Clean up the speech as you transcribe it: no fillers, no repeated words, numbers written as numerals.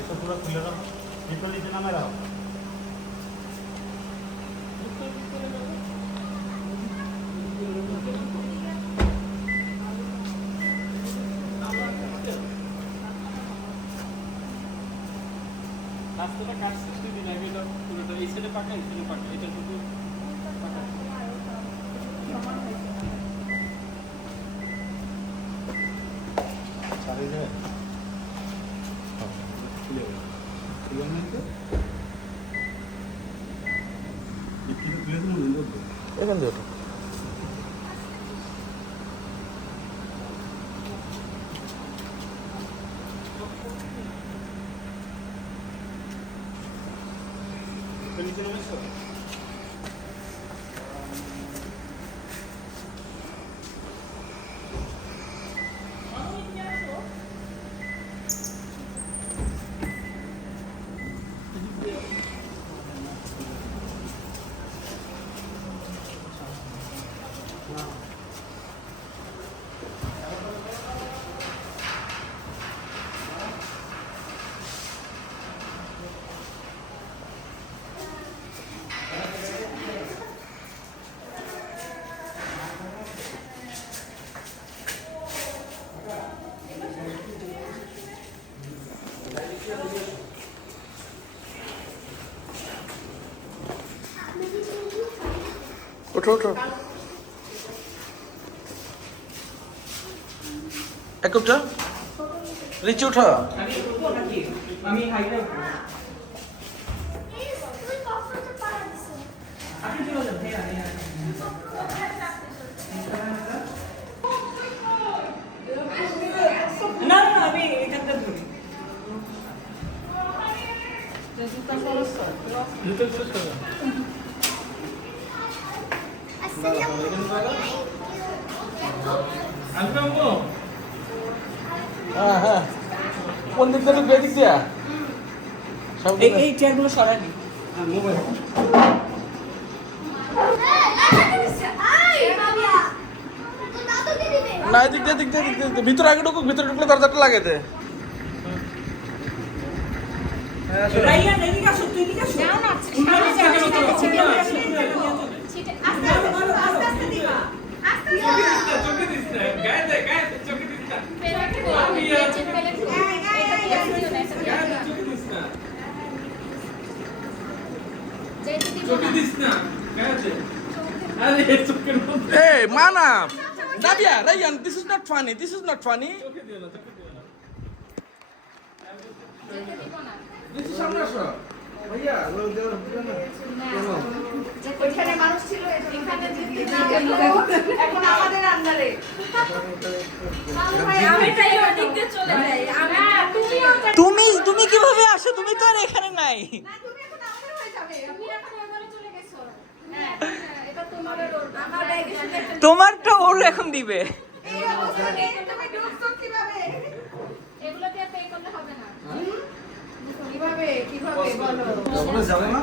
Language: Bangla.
এটা পুরো খুলে দাও, ভিতরে নিচে নামে দাও। রাস্তাটা কাজ সৃষ্টি দিন আগে এটা পুরোটা এই সাইডে পাকা, এই সাইডে পাকা, এটা শুধু পাকা। চালিয়ে যাবে খুলে যাবে খুলে নিতে কি খুলে দিন এখান দিয়ে ওঠো। নিচে নামেছো। ওঠো ওঠো, এক উঠো, নিচে উঠো। আমি হাইটা না না আমি এখানটা ধরি হ্যাঁ হ্যাঁ, কোন দিক থেকে ঢুকবে? এদিক দিয়া এই চেয়ারগুলো সরানি না, এদিক দিয়ে দিক দিয়ে দিক দিয়ে ভিতরে আগে ঢুকুক, ভিতরে ঢুকলে দরজাটা লাগে দে। রাইয়ান এদিকে আসো তুই এদিকে আসো না না উনারে জায়গা মতো ছিটে আসো ছিটে আস্তে আস্তে দিবা আস্তে আস্তে চোখে দিস না গায়ে দে চোখে দিস না পেলেটে বল নিচে পেলেটে এটা দিয়ে আসিও না এটা চোখে দিস না চোখে দিস না গায়ে দে আরে চোখের মধ্যে এই মানা Nabia, Rayan, this is not funny, this is not funny. চোখে দিও না চোখে দিও না যেতে দিব না নিচে সামনে আসো ভাইয়া, লোক দেওয়ার বুঝো না ওইখানে মানুষ ছিল এখানে দিতে না এখন আমাদের আন্ডারে আমি তাই ওদিক দিয়ে চলে যাই তুমি তুমি কিভাবে আসো? তুমি তো আর এখানে নাই। না তুমি এখন আমাদের হয়ে যাবে তুমি এখন ওইবারে চলে গেছো হ্যাঁ এটা তোমার রোল আমার ব্যাগে শুধু তোমারটা ওর এখন দিবে। এই অবস্থায় তুমি ঢুকছো কিভাবে এগুলো দিয়ে পে করলে হবে না কিভাবে বলো যাবে না।